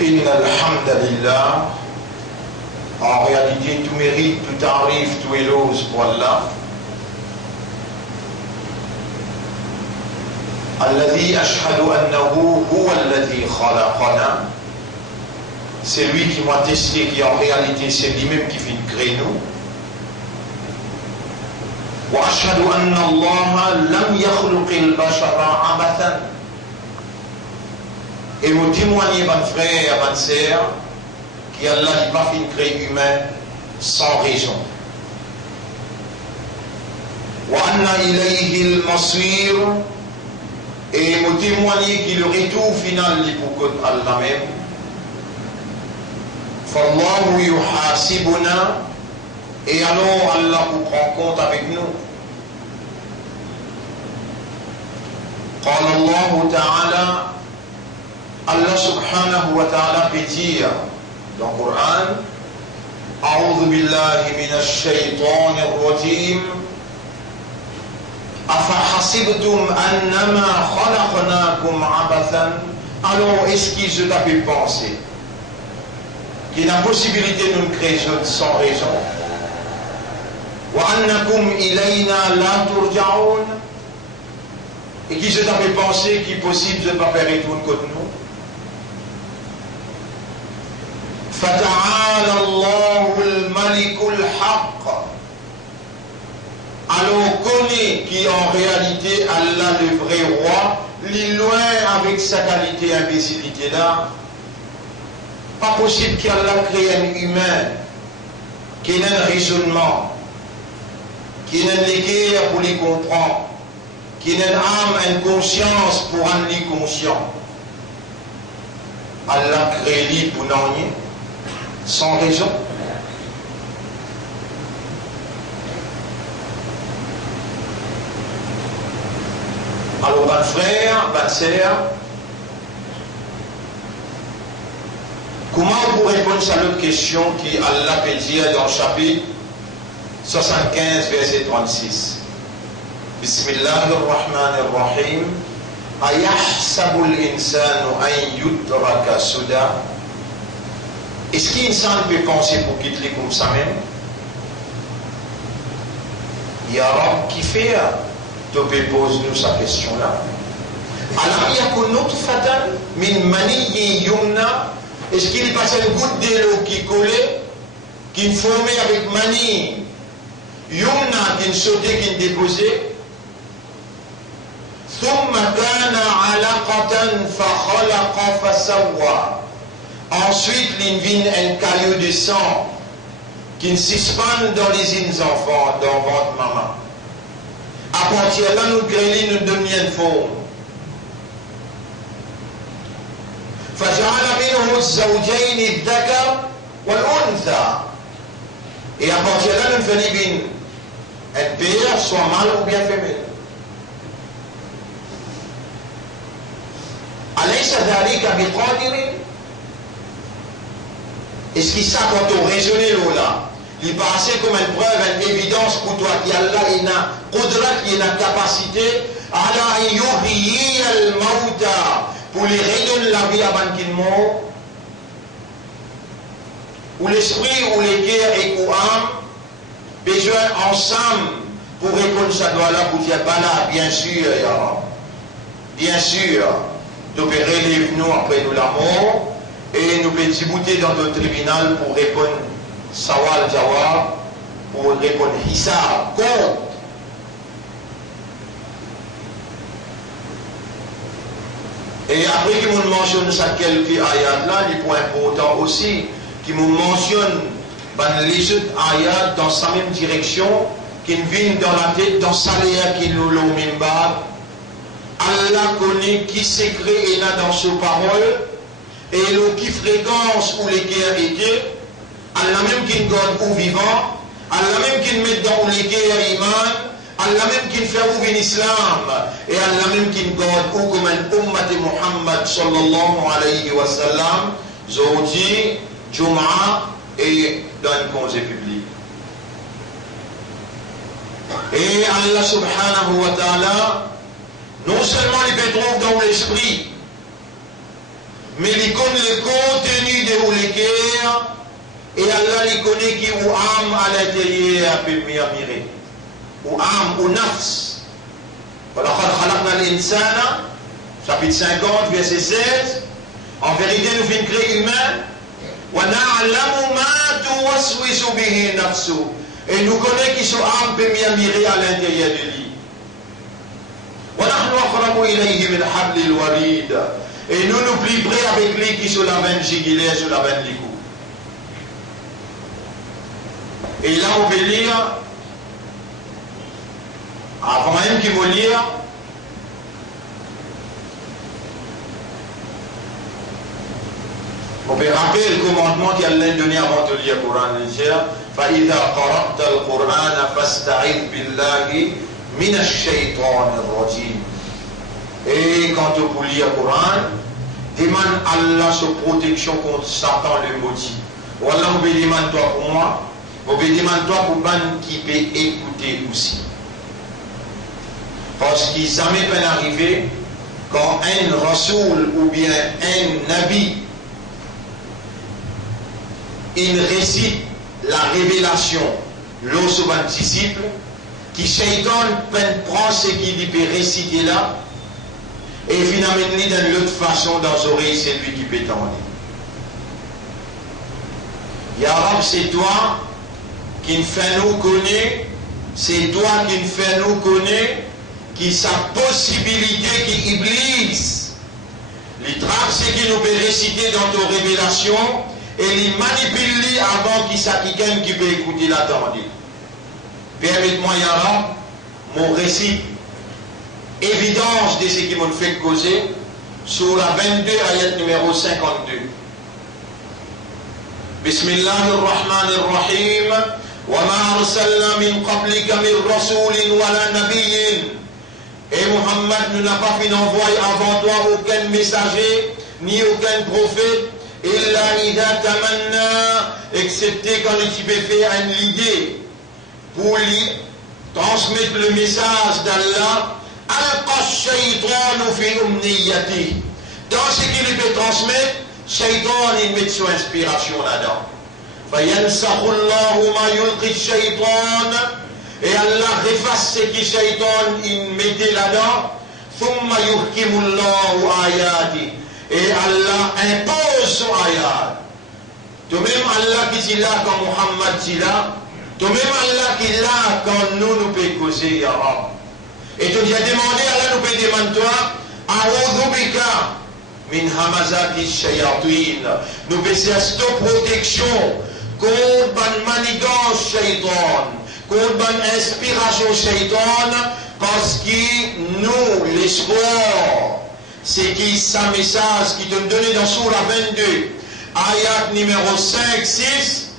Inna alhamdulillah. En réalité, tout mérite, tout arrive, tout éloge pour Allah. Alladhi ashhadu annahu huwa alladhi khalaqana. C'est lui qui m'a testé, qui en réalité c'est lui-même qui fait créer nous. Wa ashhadu anna Allah lam yakhluqil bashara abathan. Et vous témoignez, mon frère, ma sœur, qu'Allah n'a pas fait créer humain sans raison. Wa anna ilayhi al-masir. Et vous témoignez qu'il le retour final est pour Allah même. Fallahu yuhasibuna. Et alors Allah vous prend compte avec nous. قال الله تعالى Allah subhanahu wa ta'ala peut dire dans le Coran أعوذ بالله من الشيطان الرجيم أفحسبتم أنما خلقناكم عبثا. Alors est-ce qu'il se t'a fait penser qu'il y a la possibilité de nous créer sans raison وأنكم إلينا لا ترجعون, et qui se t'a fait penser qu'il est possible de ne pas faire retour contre nous. فَتَعَالَى اللَّهُ الْمَلِكُ الْحَقِّ. Alors connaît qui en réalité Allah le vrai roi, il loin avec sa qualité et imbécilité là. Pas possible qu'Allah crée un humain qui ait un raisonnement, qui ait un équerre pour les comprendre, qui ait une âme, une conscience pour rendre les conscients. Allah crée lui pour n'en nier, sans raison. Alors, ben frère, ben sœur, comment on peut répondre à l'autre question qui Allah peut dire dans le chapitre 75, verset 36? Bismillahirrahmanirrahim. Ayahsabul insanu an yudraka suda. Est-ce qu'insan peut penser pour quitter comme ça même? Ya Rab, qui fait? Tu peux poser nous sa question là. Alors, yakun nutfatan min maniyyin yumna. Est-ce qu'il est passé une goutte d'eau qui collait, qui formait avec mani, yumna qui sautait, qui déposait? ثم كان علقة فخلق فسوى. Ensuite, il vient un caillou de sang qui s'expande dans les enfants, dans votre maman. À partir de là, nous grêlons, nous devenons forme. فجعل منه الزوجين الذكر والأنثى. Et à partir de là, nous faisons un père, soit mâle ou bien féminin. أليس ذلك بقادر؟ Est-ce qu'il ça quand on raisonne là, il passait comme une preuve, une évidence pour toi qu'Allah il a qudrat, il a capacité ala yuhyi al-mauta, pour les redonner la vie avant qu'il meure, où l'esprit, où les guerres et l'âme besoin ensemble pour répondre ça doit là pour dire bah là, bien sûr, bien sûr. Nous pouvons relever nous après nous la mort et nous pouvons débouter dans le tribunal pour répondre Sawal Jawab, pour répondre Hissab, compte. Et après qu'il nous mentionne ça quelques ayats là, les points importants aussi, qui nous mentionne les autres ayats dans sa même direction, qui nous viennent dans la tête, dans sa léa qui nous l'ont mis bas. Allah connaît qui secret est là dans ses paroles et le qui fréquence où les guerres étaient. Allah même qui garde ou vivant, Allah même qui met dans les guerres iman, Allah même qui fait ouvrir l'islam et Allah même qui garde ou comme un ummat Muhammad sallallahu alayhi wa sallam. Zodi, Jum'a, et dans une cause publique. Et Allah subhanahu wa ta'ala, non seulement il peut trouver dans l'esprit, mais il connaît le contenu de l'équerre, et Allah il connaît qui ou âme à l'intérieur peut mirer. Ou âme, ou nafs. Chapitre 50, verset 16. En vérité, nous faisons créer humain. Et nous connaissons qui son âme peut mirer à l'intérieur de lui. Et nous nous plus près avec lui qui sur la veine jugulaire, sur la veine du cou. Et là, on peut lire, avant même qu'il me lire, on peut rappeler le commandement qu'Allah a donné avant de lire le Coran. فَإِذَا قَرَأْتَ الْقُرْآنَ فَاسْتَعِذْ بِاللَّهِ مِنَ الشَّيْطَانِ الرَّجِيمِ. Et quand tu peux lire le Coran, demande Allah sa protection contre Satan le maudit. Voilà, on peut demander toi pour moi, on peut demander toi pour ban qui peut écouter aussi. Parce qu'il jamais peut arriver quand un Rasoul ou bien un Nabi il récite la révélation lorsqu'on un disciple qui Shaitan prend ce qu'il peut réciter là et finalement il d'une autre façon dans les oreilles c'est lui qui peut tendre. Ya Rab, c'est toi qui nous fait nous connaître, c'est toi qui nous fait nous connaître qui sa possibilité qui Iblis les trappes c'est qu'il nous peut réciter dans nos révélations et il manipule avant qu'il soit quelqu'un qui peut écouter l'attendre. Permettez-moi, Ya Rab, mon récit, évidence de ce qui m'a fait causer, sur la 22, ayat numéro 52. Bismillahirrahmanirrahim. وَمَا أَرْسَلْنَا مِنْ قَبْلِكَ مِنْ رَسُولٍ وَلَا نَبِيٍّ. Et Muhammad ne n'a pas fait d'envoyer avant toi aucun messager, ni aucun prophète, excepté quand il peut faire une idée pour lui transmettre le message d'Allah. Dans ce qu'il peut transmettre, Shaitan il met son inspiration là-dedans. Et Allah efface ce que Shaitan il mettait là-dedans. Et Allah impose son ayat. Tout même Allah qui dit là quand Muhammad dit là, tout même Allah qui est là quand nous pouvons causer, Ya Rab. Et tu as demandé, Allah nous peut demander toi, A'udhu bika min hamazati shayatin. Nous pouvons cette protection contre la manigance shaitan, contre la inspiration shaitan, parce que nous, l'espoir, c'est qui sa message qui te donne dans Soura 22, ayat numéro 5, 6,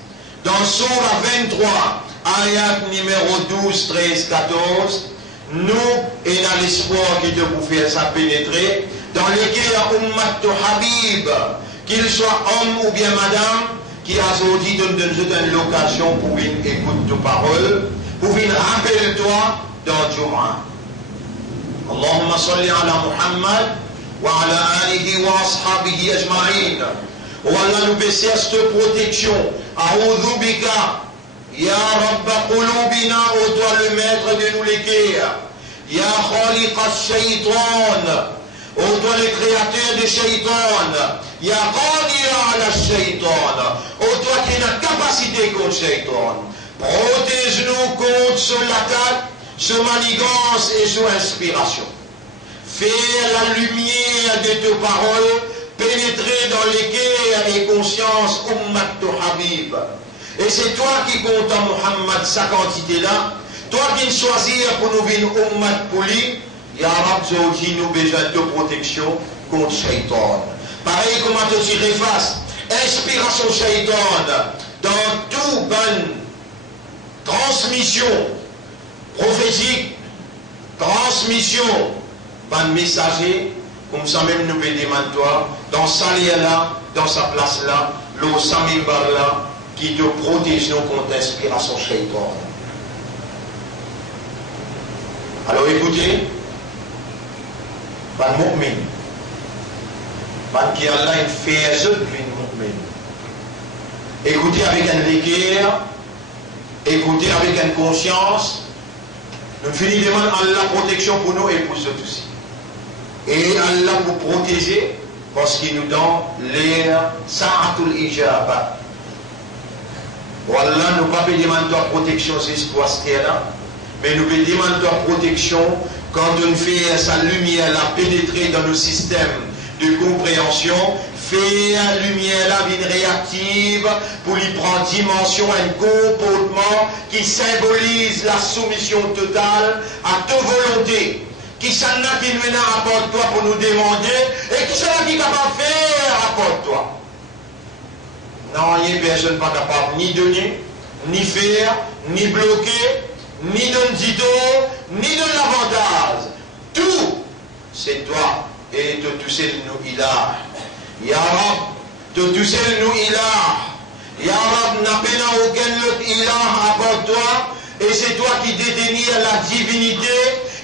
dans Soura 23, ayat numéro 12, 13, 14, nous, et dans l'espoir qui te vous faire ça pénétrer, dans lequel Ummat Habib, qu'il soit homme ou bien madame, qui a aujourd'hui donné l'occasion pour une écoute de parole, pour une rappel-toi dans Jum'a. Allahumma salli ala Muhammad وعلى آله وأصحابه أجمعين. والله nous baisser cette protection. أعوذ بك يا رب قلوبنا, ô toi le maître de nous les cœurs. يا خالق الشيطان, ô toi le créateur de Shaitan. يا قادر على الشيطان, ô toi qui a capacité contre Shaitan. Protège-nous contre son attaque, son manigance et son inspiration. Faire la lumière de tes paroles pénétrer dans les cœurs et consciences Ummat Habib. Et c'est toi qui comptes en Muhammad sa quantité là, toi qui choisis pour nous venir Ummat pour lui. Ya Rab, aujourd'hui nous besoin de protection contre Shaitan. Pareil comme à te tirer face, inspiration Shaitan dans toute bonne transmission prophétique, transmission par messager, comme ça même nous pouvons demander toi, dans sa lieu là, dans sa place là, l'eau samimbar là, qui te protège nous contre l'inspiration shaitan. Alors écoutez, ban mu'min, ban qui Allah il fait ce d'une mu'min. Écoutez avec un équerre, écoutez avec une conscience. Nous finissons demander Allah protection pour nous et pour ceux aussi. Et Allah vous protéger parce qu'il nous donne l'air sa'atul ijaba. Wallah, nous ne pouvons pas demander protection c'est ce là, mais nous pouvons demander protection quand on fait sa lumière la pénétrer dans nos systèmes de compréhension, fait la lumière là une réactive pour lui prendre dimension un comportement qui symbolise la soumission totale à ta volonté. Qui s'en a qui nous apporte toi pour nous demander et qui s'en a qui est capable de faire apporte toi. Non, il n'y a personne pas capable ni donner, ni faire, ni bloquer, ni donner du dos, ni donner l'avantage. Tout, c'est toi. Et te toucher nous ilah. Ya Rab, te toucher nous ilah. Ya Rab, n'a pas aucun autre ilah à part toi. Et c'est toi qui détenir la divinité.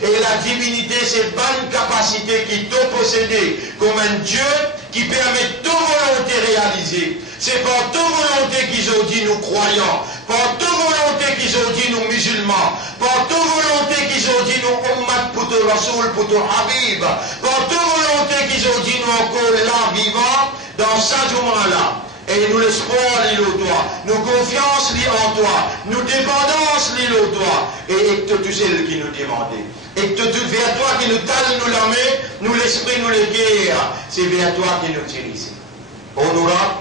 Et la divinité, c'est pas une capacité qui t'a possédé comme un Dieu qui permet toute volonté réalisée. C'est par toute volonté qu'ils ont dit nous croyants, par toute volonté qu'ils ont dit nous musulmans, par toute volonté qu'ils ont dit nous ummat pour ton Rasoul, pour ton Habib, par toute volonté qu'ils ont dit nous encore là vivant dans ce jour-là. Et nous l'espoir l'île au toi, nous confiance l'île en toi, nous dépendance l'île au toi, et que tu sais le qui nous demandait. Et que tout vers toi qui nous tale nous la main, nous l'esprit nous le guerre, c'est vers toi qui nous tire ici. Honorable,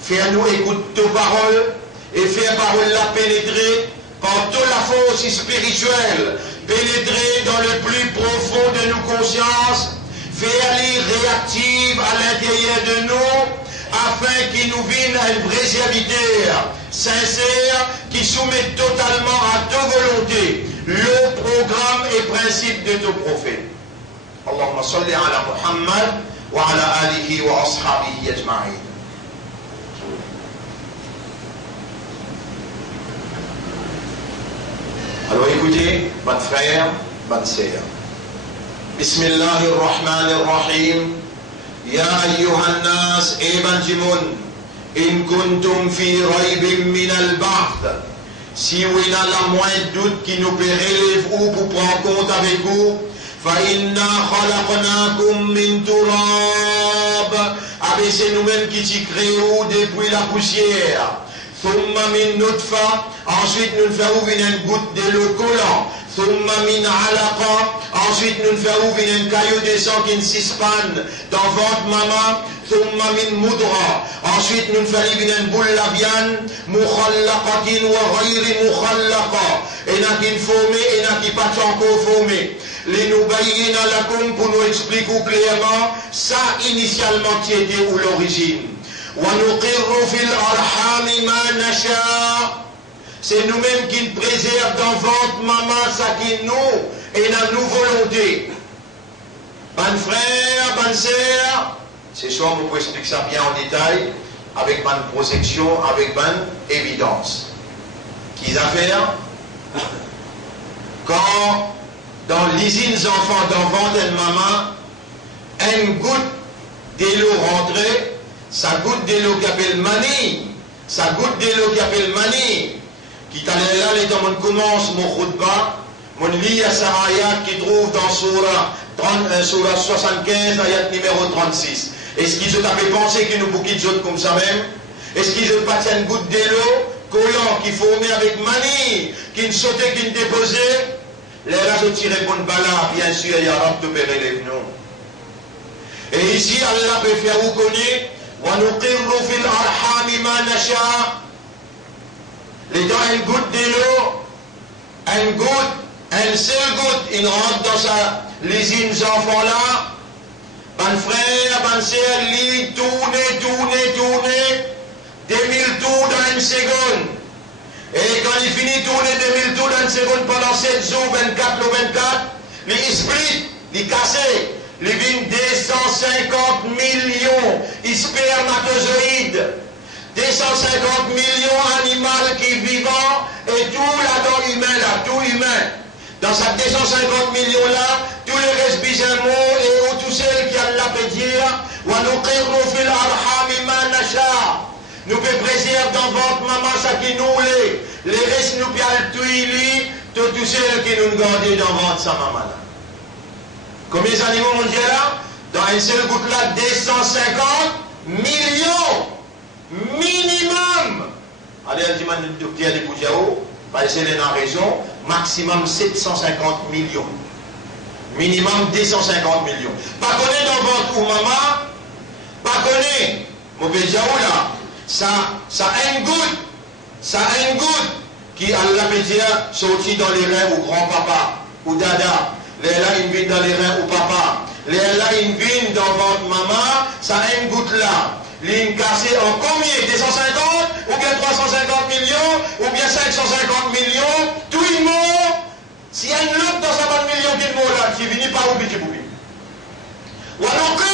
fais-nous écouter tes paroles et fais parole la pénétrer par toute la force spirituelle, pénétrer dans le plus profond de nos consciences, faire-les réactives à l'intérieur de nous, afin qu'il nous vienne à un vrai serviteur sincère qui soumet totalement à ta volonté le programme et principe de ton prophète. Allahumma salli ala Muhammad wa ala alihi wa ashabihi ajma'in. Alors écoutez, bonne frère, bonne sœur. Bismillahirrahmanirrahim. يا أيها الناس إيمانجمون إن كنتم في ريب من البعث. Si vous avez la moindre doute qui nous peut relever ou pour prendre compte avec vous, فإنا خلقناكم من تراب. C'est nous-mêmes qui t'y créons depuis la poussière. ثم من نطفة. Ensuite nous faisons une goutte de l'eau collant. ثم من علقة. Ensuite nous faisons une caillou de sang qui s'espane dans votre maman. ثم من مضغة. Ensuite nous faisons une boule labiale. مخلقة وغير مخلقة. Et n'a qu'une formée et n'a qui pas encore formée. لنبين لكم pour nous expliquer clairement ça initialement qui était où l'origine. ونقر في الأرحام ما نشاء. C'est nous-mêmes qui nous préservons dans votre maman, ça qui nous et dans nos volontés. Bonne frère, bonne sœur, ce soir, vous pouvez expliquer ça bien en détail, avec bonne projection, avec bonne évidence. Qu'ils affaires quand dans l'usine enfants d'enfants de maman, une goutte de l'eau rentrée, ça goutte de l'eau qui appelle mani, ça goutte de l'eau qui appelle mani. Qui t'allait là, les temps, on commence mon khutbah, mon lit à sa ayat qui trouve dans Surah 75, ayat numéro 36. Est-ce qu'ils ont fait penser qu'ils nous bouquillent d'autres comme ça même? Est-ce qu'ils ont pas une goutte de l'eau, collant, qui formait avec mani, qui ne sautait, qui ne déposait? Les là, je tirais bonne bala, bien sûr, il y a Rab de Père les genoux. Et ici, Allah peut faire vous connaître, وَنُقِرُّ فِي الْأَرْحَامِ مَا نَشَاءُ. Les temps, une goutte de l'eau, une goutte, une seule goutte, il rentre dans l'usine des enfants-là. Bonne frère, bonne sœur, lit, tourner, 2000 tours dans une seconde. Et quand il finit de tourner 2000 tours dans une seconde pendant 7 jours, 24 le 24, il split, il casse, il vient 250 millions de spermatozoïdes. 250 millions d'animaux qui vivent et tout là-dedans humain là, tout humain. Dans ces 250 millions là, tous les restes bizarres et tous ceux qui ont la pédia, nous pouvons préserver dans votre maman ça qui nous les restes nous pouvons tous ceux qui nous gardent dans votre sa maman là. Combien d'animaux mondiaux là? Dans une seule goutte là, 250 millions minimum. Allez, je dis, docteur de Boudjao, parce que c'est la raison, maximum 750 millions. Minimum 250 millions. Pas connaître dans votre ou maman, pas connaître, mon Boudjao là, ça a une goutte qui a la média sorti dans les reins au grand-papa, ou dada. Les là, il vient dans les reins au papa. Les là, il vient dans votre maman, ça a une goutte là. Ligne cassée en combien? 250 ou bien 350 millions ou bien 550 millions? Tout le monde, s'il y a une loupe dans 50 millions qui est là, qui vient par où petit boubi. Ou alors que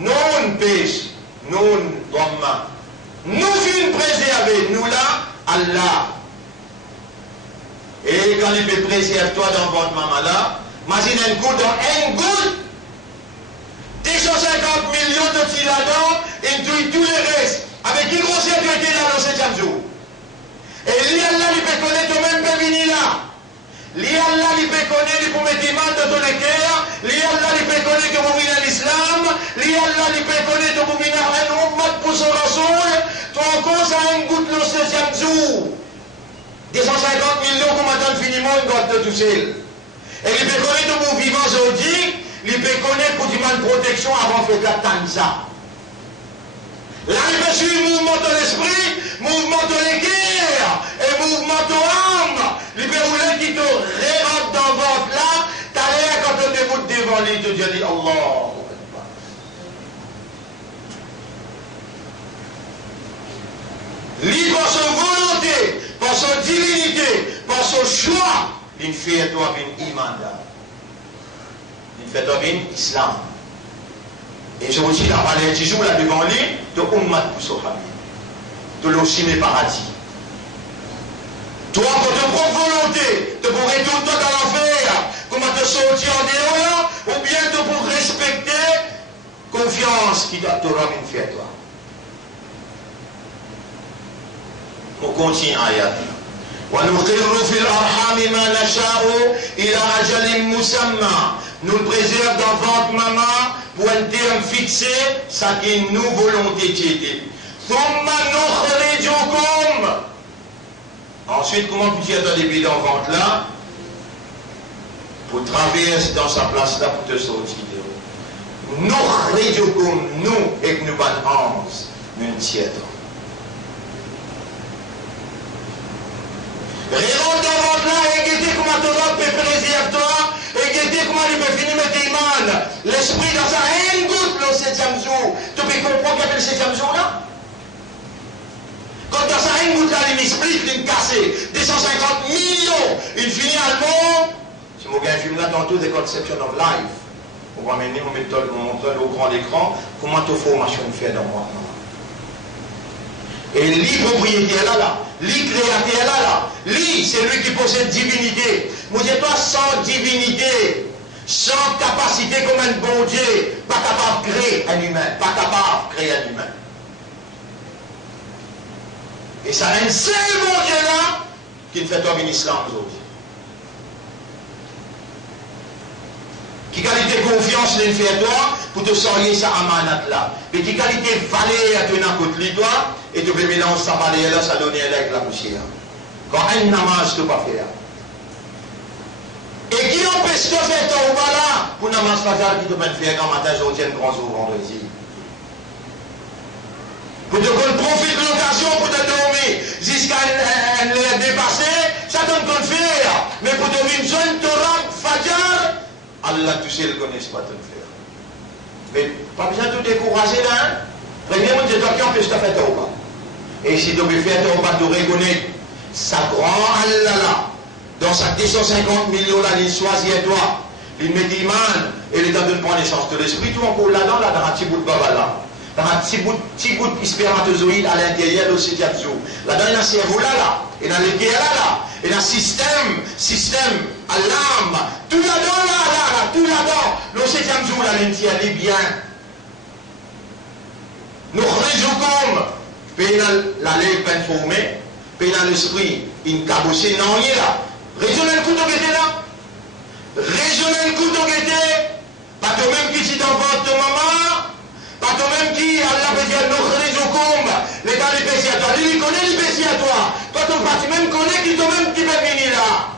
non, on pêche, non, Brahma. Nous venons préserver, nous là, Allah. Et quand il peut préserver toi dans votre maman là, imagine un coup dans un goutte. 250 millions de petits là-dedans, et tous les restes, avec une grosse sécurité là dans 7e jour. Et l'Allah, il peut connaître même pas venir là. L'Allah, il peut connaître, il peut mettre des mains dans ton cœur. L'Allah, il peut connaître que vous venez à l'islam. L'Allah, il peut connaître que vous venez à un ummat pour son rasoul. Toi encore, ça a une goutte le 7e jour. 250 millions qu'on m'attend finiment, il doit te toucher. Et il peut connaître que vous vivez aujourd'hui. Il peut connaître pour demander protection avant de faire la tanza. Là, il peut suivre le mouvement de l'esprit, mouvement de l'équerre et mouvement de l'âme. Il peut rouler qui te rentre dans votre là, t'as l'air quand tu te dévoutes devant lui, tu te dis Allah. Lui, par son volonté, par son divinité, par son choix, il fait toi une iman. Il fait un islam. Et je vous dis, la valeur du jour, là devant lui, de Ummat pour son famille. De l'Oshime paradis. Toi, pour ta propre volonté, de pour retourner dans l'enfer, comment te sortir en dehors, ou bien de pour respecter confiance qui t'aura une fait toi. On continue ayat. ونقر في الأرحام ما نشاء إلى أجل مسمى. Nous le préservons dans votre maman pour un terme fixé, ça qui est nous volonté qui Ensuite, comment puis-tu être des dans ventre là pour traverser dans sa place là pour te sortir. Nous, et nous ban nous tiède. Réponds dans votre là et guettez comment ton peut préserver toi et guettez comment il peut finir mettre tes mains. L'esprit dans sa haine goutte le 7e jour. Tu peux comprendre qu'il y a le 7e jour là? Quand dans sa haine goutte là, il m'explique, il cassé 250 millions. Il finit allemand. Si mon gars filme là tantôt des Conception of Life. On va amener mon méthode, mon montre au grand écran comment ta formation fait dans moi. Et lui, propriétaire là, lui, créateur là, lui, c'est lui qui possède divinité. Moi, je toi, sans divinité, sans capacité comme un bon Dieu, pas capable de créer un humain, pas capable de créer un humain. Et ça a un seul bon Dieu là qui ne fait pas un islam aujourd'hui. Qui qualité confiance d'une fait toi pour te sortir ça amanat là. Mais qui qualité valeur à te n'a côté toi et tu peux mélanger ça valeur là, ça donne avec la poussière. Quand un namaz tu pas faire. Et qui empêche de faire ton là pour namaz fajar qui te peut faire quand matin aujourd'hui un grand jour vendredi. Pour te profiter de l'occasion pour te dormir jusqu'à l'heure dépassée, ça donne qu'on faire. Mais pour te vivre jeune Torah fajar, Allah, tu sais, le connaît pas te le faire. Mais pas besoin de te décourager là. Hein? Premièrement, c'est toi qui empêche de faire ton pas. Et si tu veux faire ton pas, tu reconnais sa grand Allah là, dans sa 250 millions là, il choisit toi. il met iman, et l'état de prendre naissance de l'esprit, tout encore là-dedans, là, dans un petit bout de baba là. Dans un petit bout de spermatozoïde à l'intérieur de l'océan. Là-dedans, il y a un cerveau là, et dans les guerres là, et dans le système, à l'âme, tout là-dedans, là, tout là-dedans, l'océan là, l'intérieur, elle est bien. Nous réjouissons, puis la lèvre peine formée, puis dans l'esprit, il cabossé, non, il est là. Raisonnez le coup de guetter là. Raisonnez le coup de guetter. Pas toi-même qui t'y t'envoie ton maman. Pas toi-même qui, Allah peut dire, nous réjouissons, l'état du péché à toi. Lui, il connaît le péché à toi. Toi, ton parti même connaît qui toi-même qui peut venir là.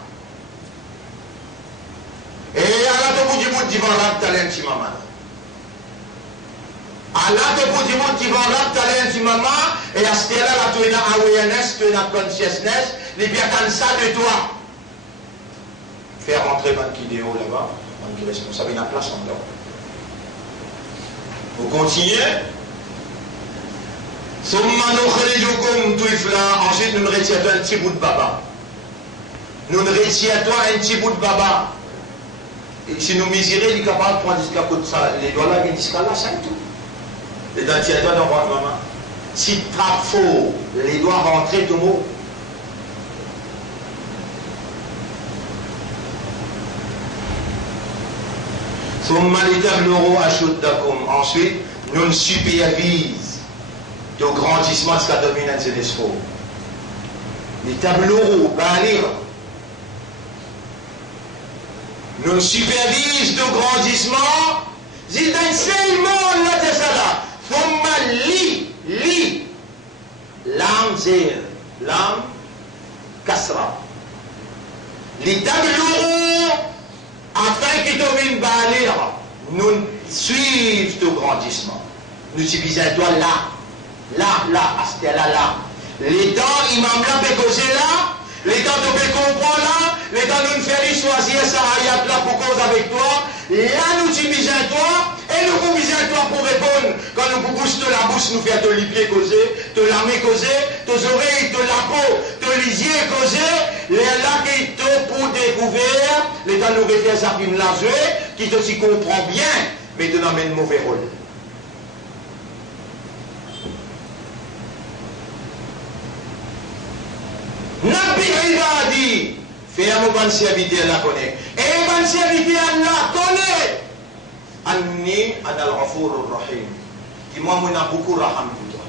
Et Allah te dit, vous dites, voilà, t'as l'air de maman. Allah te dit, vous dites, voilà, t'as l'air de maman. Et à ce là, tu es dans awareness, tu es dans consciousness. Les bien comme ça de toi. Faire rentrer dans vidéo là-bas, dans le responsable, il y a place en dedans. Vous continuez. Ensuite, nous nous retirons un petit bout de baba. Nous nous retirons un petit bout de baba. Et si nous mesurons, il est capable de prendre jusqu'à côté de ça. Les doigts là, il jusqu'à là, c'est tout. Les dents tiennent dans votre maman. Si tu trappes faux, les doigts rentrent tout mot. Ensuite, nous supervisons le grandissement de ce qu'a dominé dans ces espoirs. Les tableaux, nous supervisons le grandissement. C'est un seul mot là de ça là. Faut li. L'âme zér. L'âme kasra. Les tableaux. Afin qu'il domine balir, nous suivons le grandissement. Nous subissons toi là, à ce là. Les temps, imam là, peut causer là, les temps, tu peux comprendre là, les temps, nous faisons choisir ça ayat là pour cause avec toi, là, nous subissons toi, et nous subissons toi pour répondre. Quand nous bouge de la bouche, nous faisons les pieds causer, te la main causer, tes oreilles, te la peau, te les yeux causer, les là qui te pour découvrir, les temps, nous réfère ça qui me l'a joué, qui te s'y comprend bien, mais te n'amène le mauvais rôle. Nabi Ibadi, fais un bon serviteur la connaît. Et un bon serviteur la connaît. Anni adal Ghafour Rahim. Dis-moi, moi, j'ai beaucoup raham pour toi.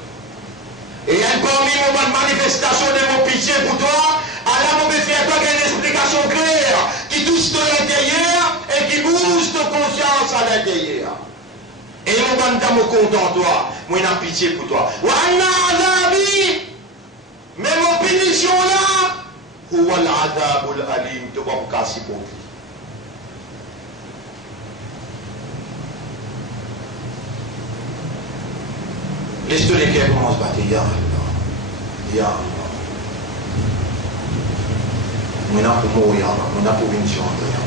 Et parmi mon manifestation de mon pitié pour toi, Allah m'a fait à toi une explication claire qui touche ton intérieur et qui booste ton conscience à l'intérieur. Et mon bon temps me content toi, moi j'ai pitié pour toi. Wa anna azabi. Mais mon punition là, huwa al-adabul alim, tu vas me casser pour lui. Laisse-toi les cœurs commencent à battre, ya Allah. Ya Allah. Moi n'a pour mourir, moi n'a pour punition, ya Allah.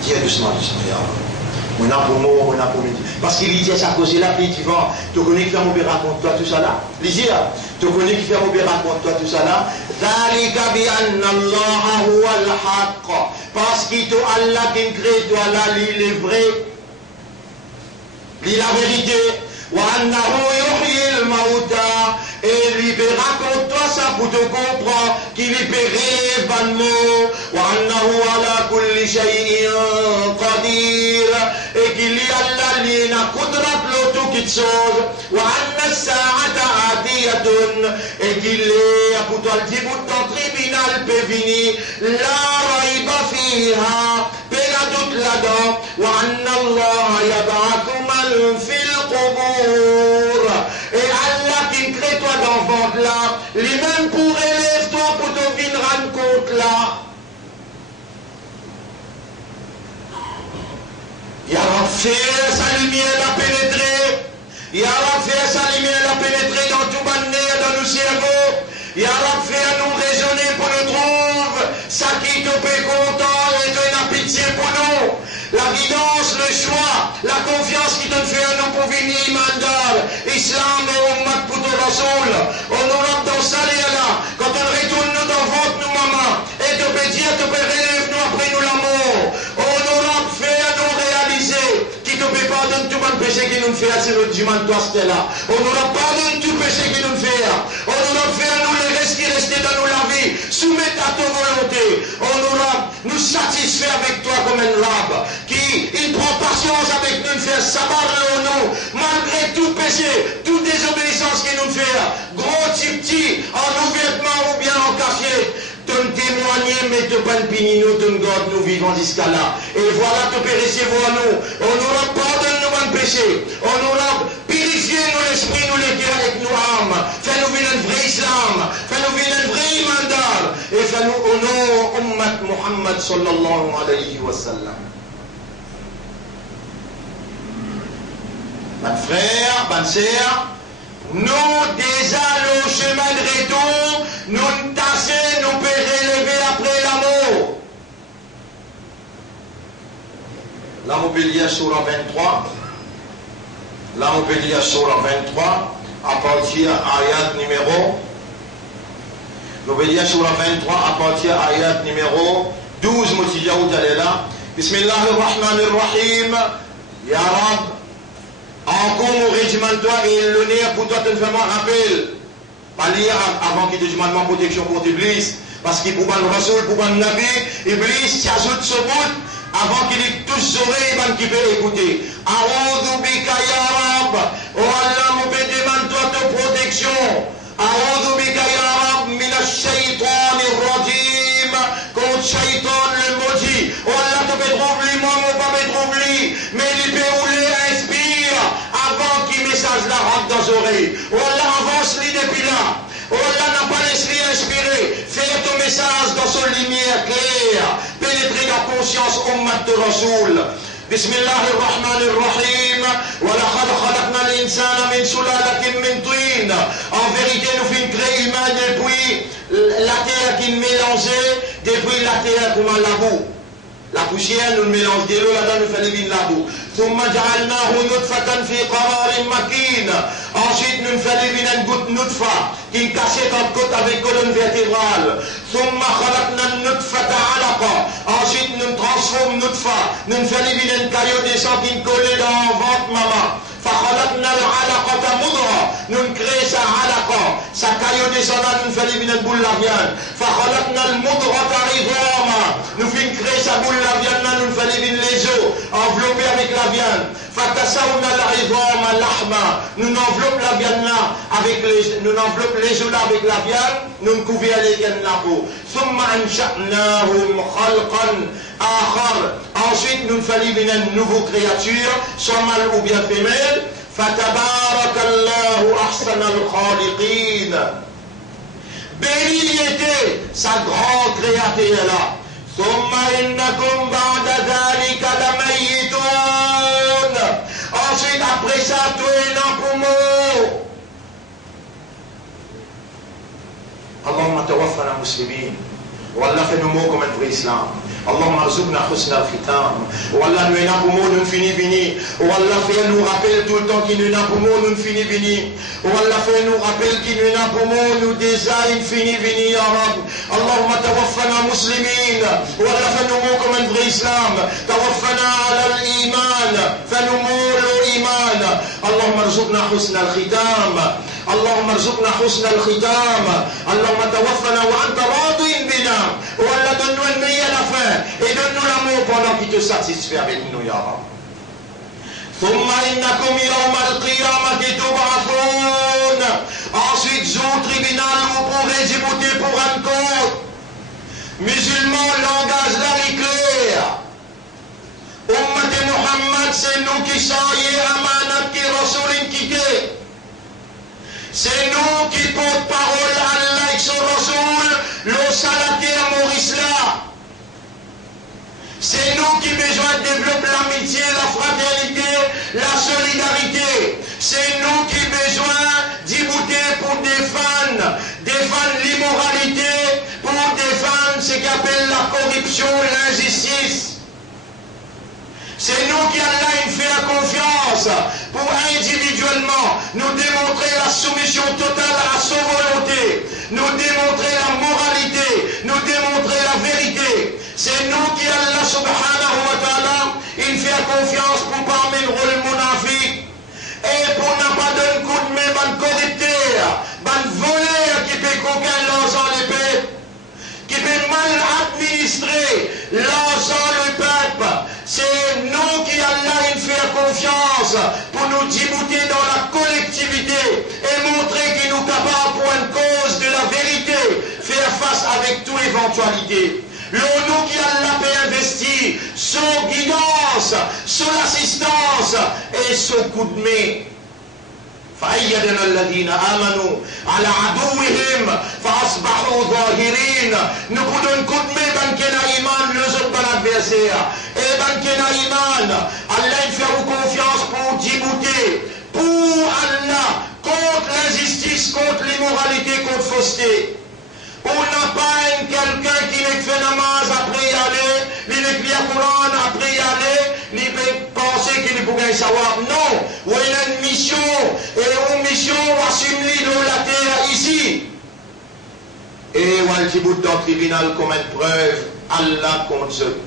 Dis doucement, ya Allah. Moi n'a pour mourir, moi n'a pour punition. Parce qu'il dit ça cause là, puis tu vas, tu connais qui fait mon raconte toi tout ça là. Lisez, tu connais qui fait mon raconte toi tout ça là. Zalika bi anna Allah huwa al-haqq. Parce qu'il te Allah qui crée toi là, il est vrai. Il est la vérité. Wa annahu yuhyi al-mauta. Et lui raconte toi ça pour te comprendre qu'il est péré vannement. Wa annahu ala kulli shay'in qadir. Et qu'il y a Allah li na kudrat l'auto qui chose. Wa anna sa'ata atiyatun. Et qu'il est pour toi le dit pour ton tribunal peut venir. La raiba fiha. Pela doute là-dedans. Wa anna Allah yab'akum man fil qubur. Et Allah qui crée toi dans le ventre là, lui-même pour élève toi pour te venir rendre compte là. Il a fait sa lumière à pénétrer. Il a fait sa lumière à pénétrer dans tout bannière, dans le cerveau. Il a fait nous raisonner pour nous trouver. Ça qui te fait content et te la pitié pour nous. La guidance, le choix, la confiance qui te fait à nous pour venir mandal. Islam et Ummat pour ton Rasoul. Honorable dans ça là. Quand on retourne nous dans le ventre, nous maman. Et te peut dire, te peut relève nous après nous l'amour. Honorable fait. fait, c'est notre dimanche de là. On nous a pardonné tout péché que nous faisons. On nous a fait nous les restes qui restaient dans la vie. Soumettre à ta volonté. On nous a nous satisfait avec toi comme un rab. Qui, il prend patience avec nous, faire savoir le nom. Malgré tout péché, toute désobéissance que nous faisons. Gros petit, en ouvertement ou bien en café. Ton témoigner, mais te pas nous, ton God, nous vivons jusqu'à là. Et voilà, te périsser voir nous. On nous a pardonné nos péchés. On nous a purifié nos esprits, nous les cœurs avec nos âmes. Fais-nous vivre un vrai islam. Fais-nous vivre un vrai iman. Et fais-nous honorer Ummat Muhammad sallallahu alayhi wa sallam. Mon frère, bonne sœur, nous déjà le chemin de retour, nous tasser, nous peut relever après la mort. Là, on peut lire sur la 23. Là, on peut lire sur la 23, à partir ayat numéro. Nous peut lire sur la 23, à partir ayat numéro 12, Moutidia où t'allais là. Bismillahirrahmanirrahim. Ya Rab. Encore mon régiment de toi et le nez pour toi te faire un rappel. Pas lire avant qu'il te demande ma protection contre Iblis. Parce qu'il pour le Rasoul, pour le Nabi, Iblis t'ajoute ce bout avant qu'il ait tous les oreilles qui peut écouter. A'udhu bika ya Rab. Oh Allah, mon Père, demande-toi ta protection. A'udhu bika ya Rab minash shaytanir rajim. Contre shaytan le maudit. Oh Allah, te peut troubler, moi, mon pas me troubler. Mais il peut rouler, inspire. Avant qu'il message la rentre dans les oreilles. Oh Allah, avance-lui depuis là. Oh Allah n'a pas laissé inspirer. Faire ton message dans son lumière claire. Pénétrer la conscience ummat de Rasoul. Bismillahirrahmanirrahim. وَلَقَدْ خَلَقْنَا الْإِنسَانَ مِنْ سُلَالَةٍ مِنْ طِينٍ. En vérité, nous faisons créer humain depuis la terre qui mélangeait, depuis la terre comme la boue. La poussière, nous mélangeons de l'eau, là-dedans, nous faisons la boue. ثم جعلناه نطفة في قرار مكين. Ensuite, nous faisons une goutte nutfa qui est cachée entre côte avec colonne vertébrale. ثم خلقنا النطفة علقة. Ensuite, nous transformons nutfa. Nous faisons une caillou de sang qui est collée dans le ventre maman. فخلقنا العلقة مضغة. Nous créons sa alaqa. Sa caillou de sang là, nous faisons une boule la viande. فخلقنا المضغة عظاما. Nous créons sa boule la viande là, nous faisons les os enveloppés avec la viande. فكسونا العظام لحما. Nous enveloppons la viande là avec nous enveloppons les os là avec la viande. Nous couvrons les viandes la peau. ثم أنشأناهم خلقا آخر. Ensuite, nous faisons une nouvelle créature, soit mâle ou bien femelle. فَتَبَارَكَ اللَّهُ أَحْسَنَ الْخَالِقِينَ. Béni était sa grande créature là. ثُمَّ إِنَّكُمْ بَعْدَ ذَلِكَ لَمَيِّتُونَ. Ensuite, après ça, tout est là pour moi. اللهم توفنا مسلمين. والله فنمو comme un vrai islam. اللهم ارزقنا حسن الختام. والله nous n'avons pour nous fini fini. والله fais nous rappelle tout le temps qu'il nous a pour nous fini fini. والله fais nous rappelle qu'il nous a pour nous design fini fini ya Rab. اللهم توفنا مسلمين. والله فنمو comme un vrai islam. توفنا على الإيمان. فنمو الإيمان. اللهم ارزقنا حسن الختام. اللهم ارزقنا حسن الختام. اللهم توفنا وأنت راض بنا. والله donne-nous une meilleure fin et donne-nous l'amour pendant qu'il te satisfait avec nous ya Rab. ثم إنكم يوم القيامة تبعثون. Ensuite, au tribunal, vous pourrez écouter pour un compte. Musulmans, langage là est clair. Ummat Muhammad, c'est nous qui sommes amanat qui Rasoul quitté. C'est nous qui porte parole à Allah et son Rasoul, le salaté à Maurice là. C'est nous qui besoin de développer l'amitié, la fraternité, la solidarité. C'est nous qui besoin d'ybouter pour défendre l'immoralité, pour défendre ce qu'appelle la corruption, l'injustice. C'est nous qui Allah fait confiance pour individuellement nous démontrer la soumission totale à sa volonté, nous démontrer la moralité, nous démontrer la vérité. C'est nous qui Allah subhanahu wa ta'ala il fait confiance pour parmi le rôle monafique. ban corrupteur, ban voleur qui peut coquin l'argent les peuples, qui peut mal administrer l'argent le peuple. C'est nous qui allons faire confiance pour nous débouter dans la collectivité et montrer que nous sommes capables pour une cause de la vérité, faire face avec toute éventualité. Nous qui allons investir sur guidance, sur l'assistance et sur coup de main. فأيدنا الذين آمنوا على عدوهم فأصبحوا ظاهرين. Nous pouvons donner coup de main ban kena iman les autres ban adversaires. Et ban kena iman, Allah il fait confiance pour débouter, pour Allah, contre l'injustice, contre l'immoralité, contre fausseté. On n'a pas quelqu'un qui ne fait namaz après y aller, il ne lit le Coran après y aller, il peut penser qu'il pourrait savoir. Non, on a une mission, et une mission assume dans la terre ici. Et on a le bout dans le tribunal comme une preuve, Allah contre eux.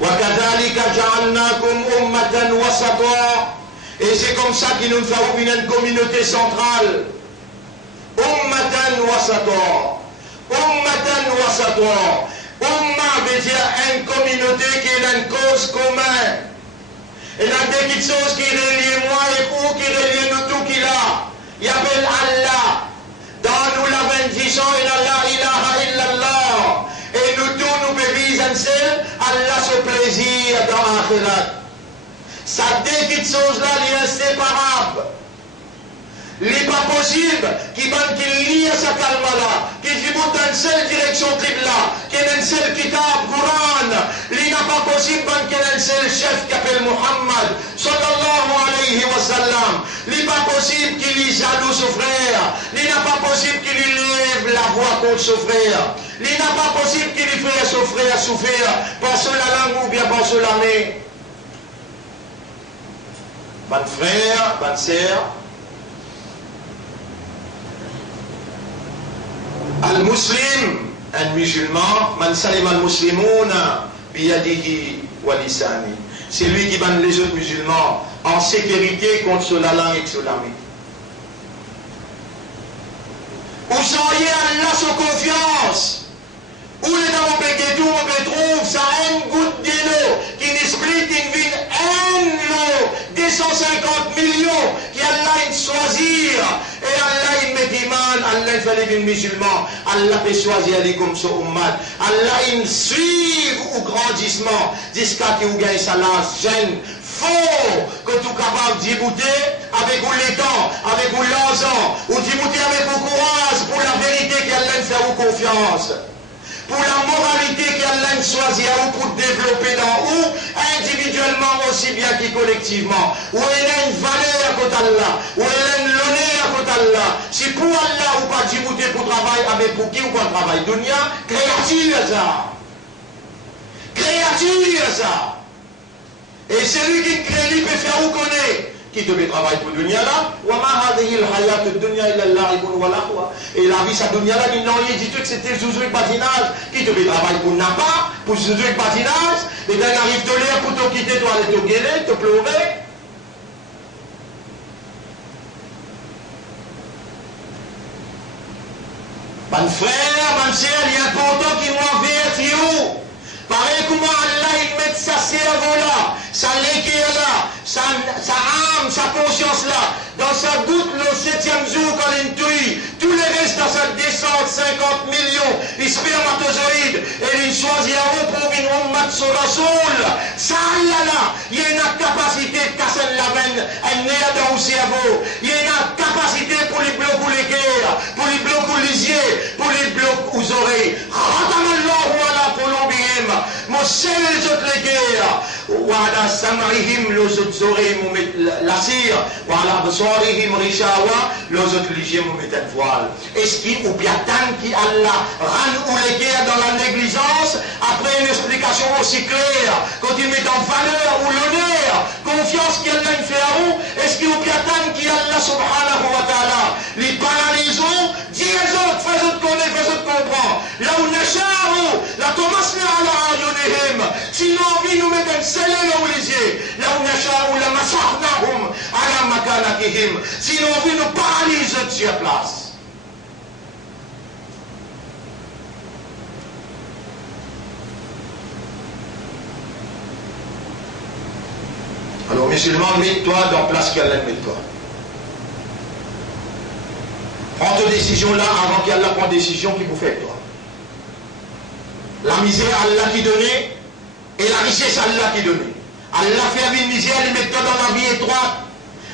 وَكَذَلِكَ جَعَلْنَاكُمْ أُمَّةً وَسَطًا. Et c'est comme ça qu'il nous fait une communauté centrale. Ummatan wasata. Ummatan wasata. Umma veut dire une communauté qui a une cause commune. Et il y a des petites choses qui relient moi et vous, qui relient nous tout qu'il a. Il appelle Allah. Dans nous la bendition, il a la ilaha illallah. Et nous tous nous bébés en seul, Allah se plaisir dans l'akhirat. Ça deux petites choses là, il est inséparable. Il n'est pas possible qu'il lit sa calme là, qu'il dit dans une seule direction Qibla, qu'il y ait une seule kitab, Coran. Il n'est pas possible qu'il y ait un seul chef qui s'appelle Muhammad, sallallahu alayhi wa sallam. Il n'est pas possible qu'il y jaloux son frère. Il n'est pas possible qu'il lui lève la voix contre son frère. Il n'est pas possible qu'il lui fasse son frère souffrir par sur la langue ou bien par sur la main. Mon frère, bonne sœur, Al-Muslim, un musulman, man salim al-Muslimuna biyadihi wa lisani. C'est lui qui banne les autres musulmans en sécurité contre la langue et sur la main. Où soyez Allah sur confiance. Où les dans mon péché tout, on peut trouver ça une goutte d'eau qui ne split une ville, un lot, 250 millions, qui Allah il choisir. Et Allah il me demande, Allah il fait les musulmans, Allah peut choisir les comme son ummat. Allah il suit au grandissement, jusqu'à ce qu'il gagne sa lance jeune. Faut que tu es capable d'ébouter avec le temps, avec l'argent, ou d'ébouter avec le courage pour la vérité qu'Allah fait ou confiance. Pour la moralité qu'Allah choisit ou pour développer dans où, individuellement aussi bien que collectivement. Où il y a une valeur à côté d'Allah, où il y a une l'honneur à côté d'Allah. Si pour Allah ou pas d'ébouter pour travail, avec pour qui ou pas travail, dunya, créature ça. Créature ça. Et celui qui crée, il peut faire ou connaît. Qui devait travailler pour dunya là, et la vie, sa dunya là, il n'a dit tout que c'était zouzou et patinage. Qui devait travailler pour Napa, pour zouzou et patinage, et bien il arrive de l'air pour te quitter, toi aller te guérir, te pleurer. Mon frère, mon sœur, il est important qu'il m'avertit où. Pareil comment Allah il met sa cerveau là, sa léguère là, sa âme, sa conscience là, dans sa goutte le 7e jour quand il touille, tous les restes dans sa descente 50 millions de spermatozoïdes, et il choisit à vous pour une ummat sur la soul. Ça là, il y a une capacité de casser la veine, elle n'est dans le cerveau, il y a une capacité pour les bloquer les guerres, pour les bloquer les yeux, pour les bloquer aux oreilles. Mon seul les autres les guerres, وعلى سمعهم les autres oreilles me mettent la cire, وعلى أبصارهم غشاوة les autres yeux me mettent un voile. Est-ce qu'il ou bien tant qui Allah rend ou les guerres dans la négligence, après une explication aussi claire, quand il met en valeur ou l'honneur, confiance qu'il Allah fait à vous, est-ce qu'il ou bien tant qui Allah subhanahu wa ta'ala, les paralysons, dis les autres, fais autres connaître, fais autres comprendre. Là où Nasha'u, la Thomas à la بهم. Si nous envie nous mettre un scellé là où les yeux, là où نشاء لمسخناهم على مكانتهم. Si nous envie nous paralyser sur place. Alors, musulman, mets-toi dans la place qu'Allah met toi. Prends tes décisions là avant qu'Allah prenne décision qui vous fait toi. La misère, Allah qui donnait, et la richesse, Allah qui donnait. Allah fait une misère, il met toi dans la vie étroite.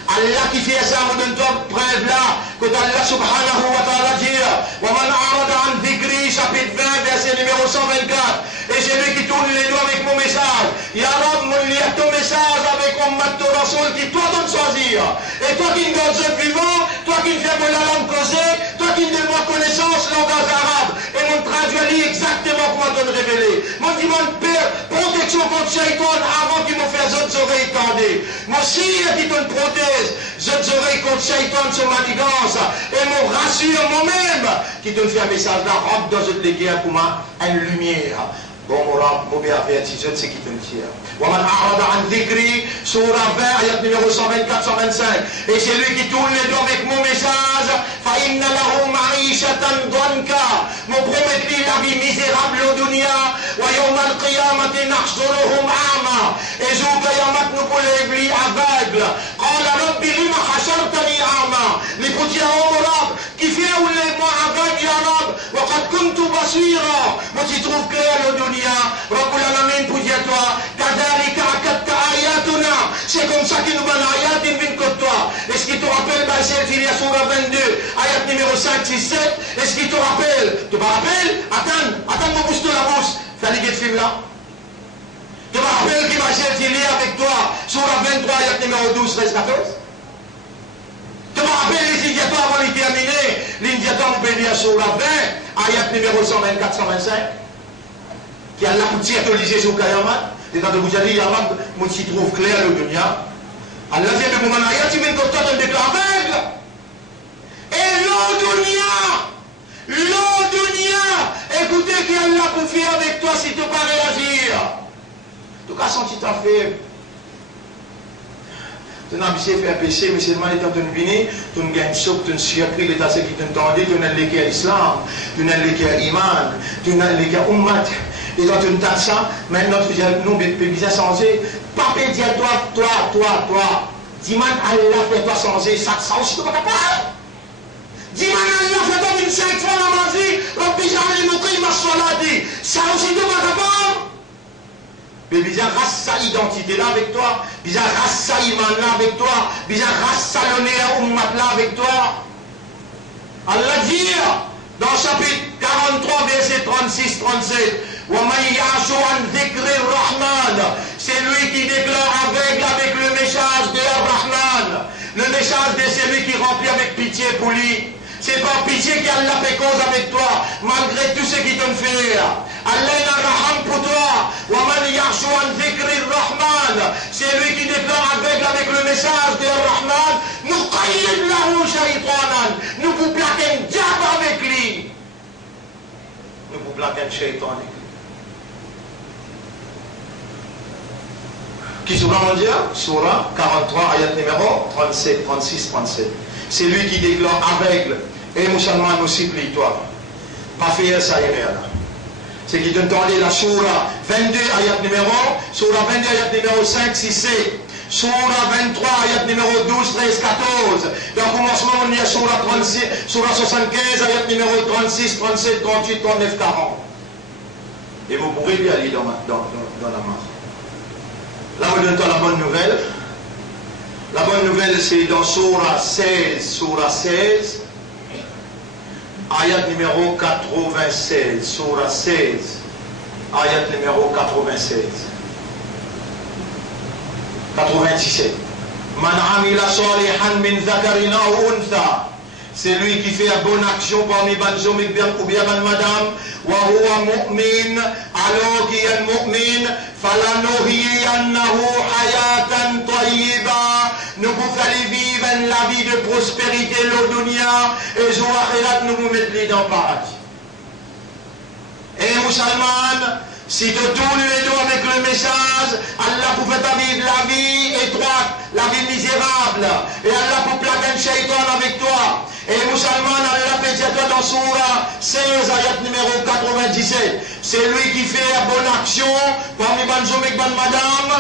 Allah qui fait ça, vous donne toi preuve là, que Allah subhanahu wa ta'ala dit, وَمَنْ أَعْرَضَ عَنْ ذِكْرِي, chapitre 20, verset numéro 124. Et c'est lui qui tourne les doigts avec mon message. Ya Rab, mon lit ton message avec mon matou rasoul qui toi donne choisir. Et toi qui me donnes vivant, toi qui me fais la langue causée, toi qui me donnes ma connaissance, langage arabe. Et mon traduit exactement comment donne révélé. Mon demande père, protection contre Shaitan avant qu'il me fasse autres oreilles tendues. Mon sire qui te protège, autres oreilles contre Shaitan sur ma manigance. Et mon rassure moi-même qui te fait un message là, rentre dans une guerre pour moi, une lumière. Bon, mauvais averti, je sais qui te tire. وَمَنْ أَعْرَضَ عَنْ ذِكْرِي, Surah 20, ayat numéro 124-125. Et c'est lui qui tourne les doigts avec mon message. فَإِنَّ لَهُ مَعِيشَةً ضَنْكَا. Mon promet-lui la vie misérable au dunya. وَيَوْمَ الْقِيَامَةِ نَحْشُرُهُمْ أَعْمَى. Et jour قيامت nous collègues aveugle. قَالَ رَبِّ لِمَ حَشَرْتَنِي أَعْمَى. Les petits hommes qui fait ou les mois aveugles, ya Rab. وَقَدْ كُنْتُ بَصِيرًا. Moi tu trouves clair le dunya. Rabbul Alamin pour dire toi, c'est comme ça qu'il nous donne ayat in vin comme toi. Est-ce qu'il te rappelle Baïsel Filia Surah 22, ayat numéro 5, 6, 7? Est-ce qu'il te rappelle? Tu me rappelles? Attends mon bouche de la bouche. Fallait que le film là. Tu me rappelles qu'il Baïsel Filia avec toi, Surah 23, ayat numéro 12, 13, 14? Tu me rappelles les indiateurs avant de terminer? L'indiateur on peut lire Surah 20, ayat numéro 124, 125? Qui a la poussière autorisée sur Kayamat, et quand vous allez, il y a un moi qui trouve clair le dunya. Allah vient de mon ayat, tu mets comme toi dans des cas aveugles. Et le dunya, écoutez qu'Allah peut faire avec toi si tu ne pas réagir. En tout cas, sans tu t'as fait. Tu n'as pas fait un péché, mais seulement étant tu venir, tu n'as pas choc, tu n'as surpris l'état qui t'entendait, tu n'as pas l'islam, tu n'as pas l'iman, tu n'as pas ummat. Et quand tu as ça, maintenant tu dis, nous, bizarre changer. Papa dit à toi. Dis-moi, Allah fait toi changer, ça aussi, tu ne peux pas parler. Dis-moi, Allah fait toi une 5 fois la magie, Rabbi Jahal Moukri Maswaladi. Ça aussi, tu ne peux pas parler. Mais bizarre, race sa identité là avec toi. Bizarre, race sa iman là avec toi. Bizarre, race sa l'honneur ummat là avec toi. Allah dit, dans le chapitre 43, verset 36-37, c'est lui qui déclare avec le message de Ar-Rahman. Le message de celui qui remplit avec pitié pour lui. C'est par pitié qu'Allah fait cause avec toi, malgré tout ce qu'il te fait. Allah n'a raham pour toi. C'est lui qui déclare avec le message de Ar-Rahman. Nous vous plaquons un diable avec lui. Nous vous plaquons un shaitan avec lui. Qui Surah mondial? Surah 43, ayat numéro 37, 36, 37. C'est lui qui déclare aveugle. Et musulman nous supplie, toi. Pas faire ça, là. C'est qui t'entendait la Surah 22, ayat numéro, Surah 22, ayat numéro 5, 6, 7. Surah 23, ayat numéro 12, 13, 14. Et en commencement, on y a Surah 36, Surah 75, ayat numéro 36, 37, 38, 39, 40. Et vous pourrez lui aller dans la main. Là, je donne la bonne nouvelle. La bonne nouvelle, c'est dans Surah 16, ayat numéro 96. Surah 16, ayat numéro 96. 97. Man amila salihan min zakarina ou untha. C'est lui qui fait la bonne action parmi les hommes ou bien madame. Wa huwa mu'min, alors qu'il est mu'min, falanuhiyannahu hayatan tayyiba. Nous vous allez vivre la vie de prospérité, le dunya, et jour akhirat, nous vous mettons dans le paradis. Et musulman, Si tu tournes les dos avec le message, Allah pour faire vivre la vie étroite, la vie misérable. Et Allah pour plaquer un shaitan avec toi. Et les musulmans, Allah peut dire toi dans Surah 16, ayat numéro 97. C'est lui qui fait la bonne action parmi les hommes et les madame.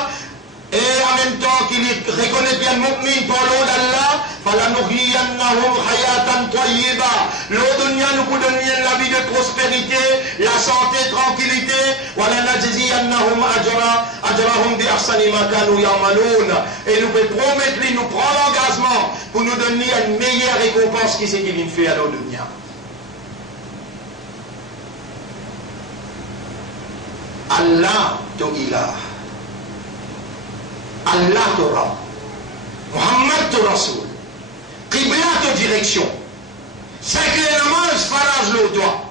Et en même temps qu'il reconnaît bien le mu'min pour l'eau d'Allah, فَلَنُحْيِيَنَّهُمْ حَيَاةً طَيِّبَةً. L'eau dunya nous peut donner la vie de prospérité, la santé, tranquillité. وَلَنَجْزِيَنَّهُمْ أَجْرَهُمْ بِأَحْسَنِ مَا كَانُوا يَعْمَلُونَ. Et nous pouvons promettre, nous prend l'engagement pour nous donner une meilleure récompense qui c'est qu'il fait à l'eau dunya. Allah to ilah. Allah te rend, Muhammad te Rasoul, Qibla te direction, 5 namaz faraj le doigt,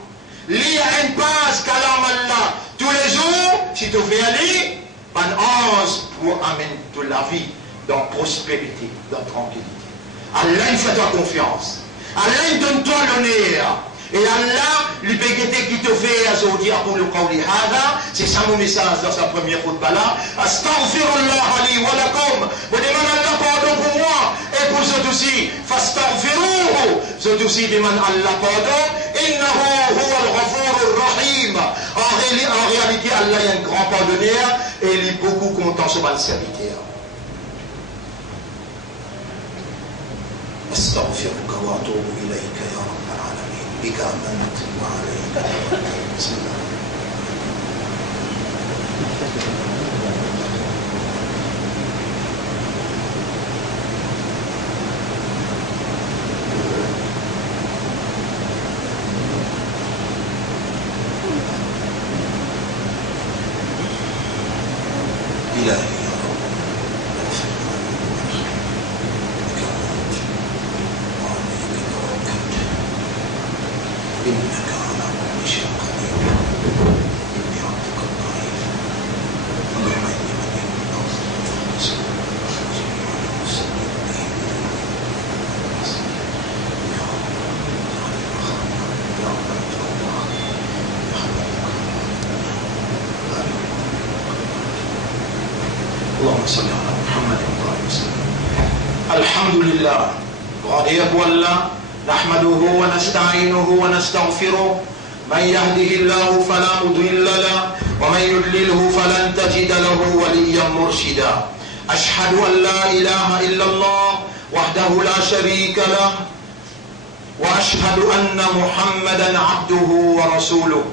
lis un passe kalam Allah tous les jours, si tu fais aller, un ange pour amener toute la vie dans prospérité, dans tranquillité. Allah il fait toi confiance, Allah il donne toi l'honneur. Et Allah, l'IPGT qui te fait aujourd'hui pour le qawli hada, c'est ça mon message dans sa première khutbah là. Astaghfirullah li wa lakum. Vous demandez Allah pardon pour moi et pour ceux aussi. Fastaghfiruhu. Ceux aussi demandent Allah pardon. Innahu huwa al-ghafur ar-rahim. En réalité, Allah est un grand pardonneur et il est beaucoup content sur le serviteur. Astaghfiruka wa atubu ilayka ya Rabbal alamin. بك آمنت وعليك توكلت. بسم الله. إلهي يا رب اغفر لنا بك آمنت وعليك توكلت. إنك على كل شيء قدير. إني عبدك الضعيف. اللهم إني مدين أوصل اللهم صل على محمد وعلى وسلم. الحمد لله. غاديك والله نحمده ونستعينه ونستغفره. من يهده الله فلا مضل له ومن يضلله فلن تجد له وليا مرشدا. أشهد أن لا إله إلا الله وحده لا شريك له وأشهد أن محمدا عبده ورسوله.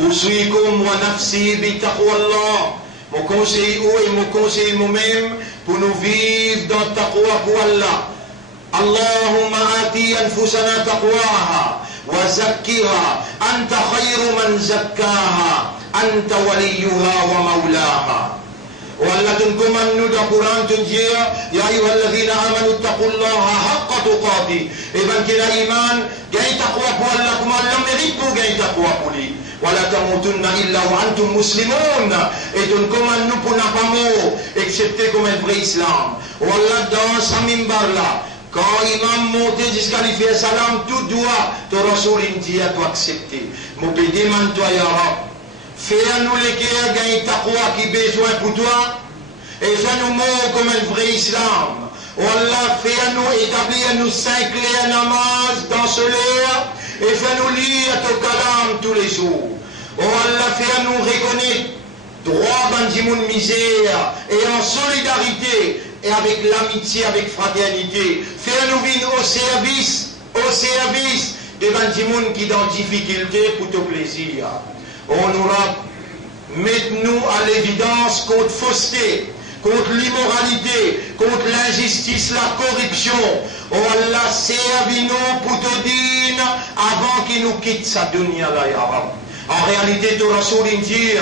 أوصيكم ونفسي بتقوى الله. Mon conseil et mon conseil moi-même pour nous vivre dans taqwa pour Allah. اللهم آتي أنفسنا تقواها وزكها أنت خير من زكاها أنت وليها ومولاها. والله تنكم أن ندى قرآن تنجيه يا أيها الذين آمنوا اتقوا الله حق تقاته. إذن كلا إيمان جاي تقوى والله كما لم يريدوا جاي تقوى قولي ولا تموتن إلا وأنتم مسلمون. Et تنكم أن نبنا pas excepté comme un vrai islam. والله dans sa mimbar là quand imam monte jusqu'à lui faire salam, tout doit, ton Rasoul dit à toi accepter. Mon pédé man toi ya Rab. Fais-nous les guerres, gagne taqwa qui besoin pour toi. Et fais-nous mort comme un vrai islam. Allah, fais-nous établir nous 5 clés namaz dans ce l'air. Et fais-nous lire ton kalam tous les jours. Allah, fais-nous reconnaître droit bandimoun misère et en solidarité et avec l'amitié, avec fraternité. Fais-nous vivre au service des bandimoun qui dans difficulté pour ton plaisir. On nous mette-nous à l'évidence contre fausseté, contre l'immoralité, contre l'injustice, la corruption. Oh Allah, servis-nous pour te dire avant qu'il nous quitte sa dunya là, ya Rab. En réalité, ton Rasoul dit,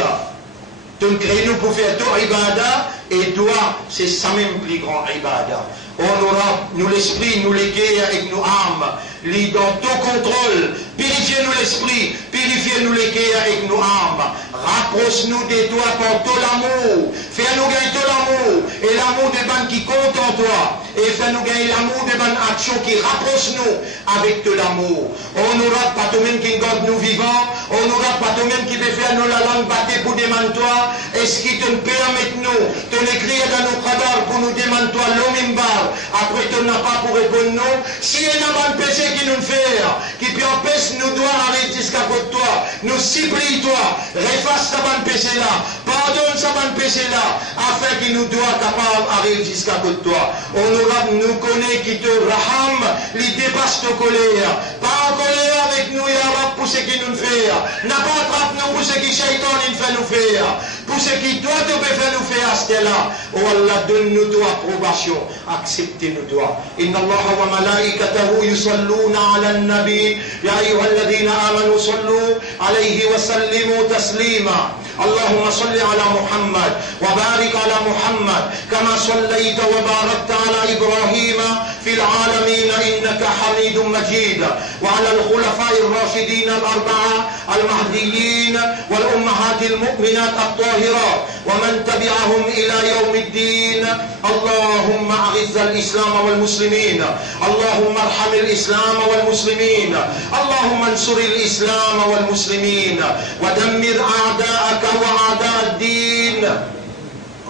tu nous crées nous pour faire ton ibadah, et toi, c'est ça même plus grand ibadah. On aura, nous l'esprit, nous l'éguer avec nos âmes, lis dans ton contrôle, purifiez-nous l'esprit, purifiez-nous l'éguer avec nos âmes, rapproche-nous de toi par ton amour, fais-nous gagner ton amour, et l'amour des bandes qui comptent en toi, et fais-nous gagner l'amour de bonnes actions qui rapprochent nous avec de l'amour. On nous rate pas toi-même qui garde nous vivants, on nous rate pas toi-même qui peut faire nous la langue battée pour demander toi, est-ce qui te permet nous, te l'écrire dans nos cadavres pour nous demander toi l'homme après tu n'as pas pour répondre nous, si il y a un péché qui nous fait, qui peut empêcher nous doit arriver jusqu'à côté de toi, nous supplie toi, efface ta bonne péché là, pardonne sa bonne péché là, afin qu'il nous doit capable d'arriver jusqu'à côté de toi. On nous connaît qui te raham, il dépasse ta colère, pas en colère avec nous, ya Rab, pour ce qui nous fait, n'a pas attrape nous pour ce qui shaitan il fait nous faire, pour ce qui doit te faire nous faire à ce là. Oh Allah, donne-nous ton approbation, acceptez-nous toi. Inna Allah wa malaikatahu yusalluna ala nabi, ya ayyuhalladhina amanu sallu alayhi wa sallimu taslima. اللهم صل على محمد وبارك على محمد كما صليت وباركت على إبراهيم في العالمين إنك حميد مجيد وعلى الخلفاء الراشدين الأربعة المهديين والأمهات المؤمنات الطاهرات ومن تبعهم إلى يوم الدين. اللهم أعز الإسلام والمسلمين، اللهم ارحم الإسلام والمسلمين، اللهم انصر الإسلام والمسلمين ودمر أعداءك وأعداء الدين.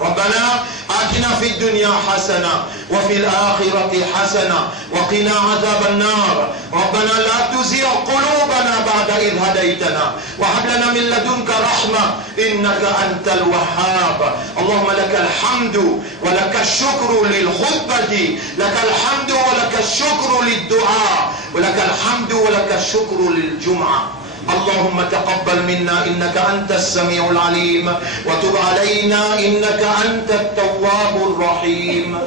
ربنا آتنا في الدنيا حسنة وفي الآخرة حسنة وقنا عذاب النار. ربنا لا تزغ قلوبنا بعد إذ هديتنا وهب لنا من لدنك رحمة إنك أنت الوهاب. اللهم لك الحمد ولك الشكر للخطبة، لك الحمد ولك الشكر للدعاء، ولك الحمد ولك الشكر للجمعة. اللهم تقبل منا إنك أنت السميع العليم وتب علينا إنك أنت التواب الرحيم.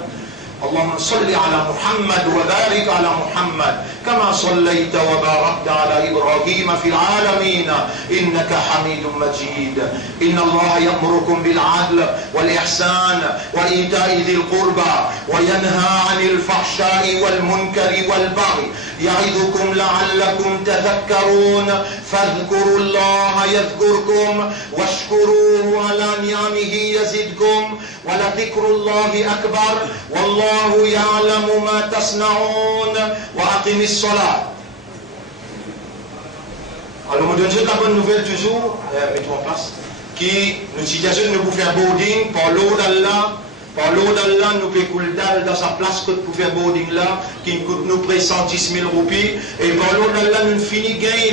اللهم صل على محمد وبارك على محمد كما صليت وباركت على إبراهيم في العالمين إنك حميد مجيد. إن الله يأمركم بالعدل والإحسان وإيتاء ذي القربى وينهى عن الفحشاء والمنكر والبغي يعظكم لعلكم تذكرون. فاذكروا الله يذكركم واشكروه على نعمه يزدكم ولذكر الله أكبر والله يعلم ما تصنعون. وأقم الصلاة. Alors, on donne la bonne nouvelle toujours, mettons en place, qui nous situation de nous faire boarding par l'eau d'Allah. Par l'eau d'Allah, nous pouvons couler dans sa place que pour faire boarding là, qui coûte nous près 110 000 roupies. Et par l'eau d'Allah, nous finissons gagner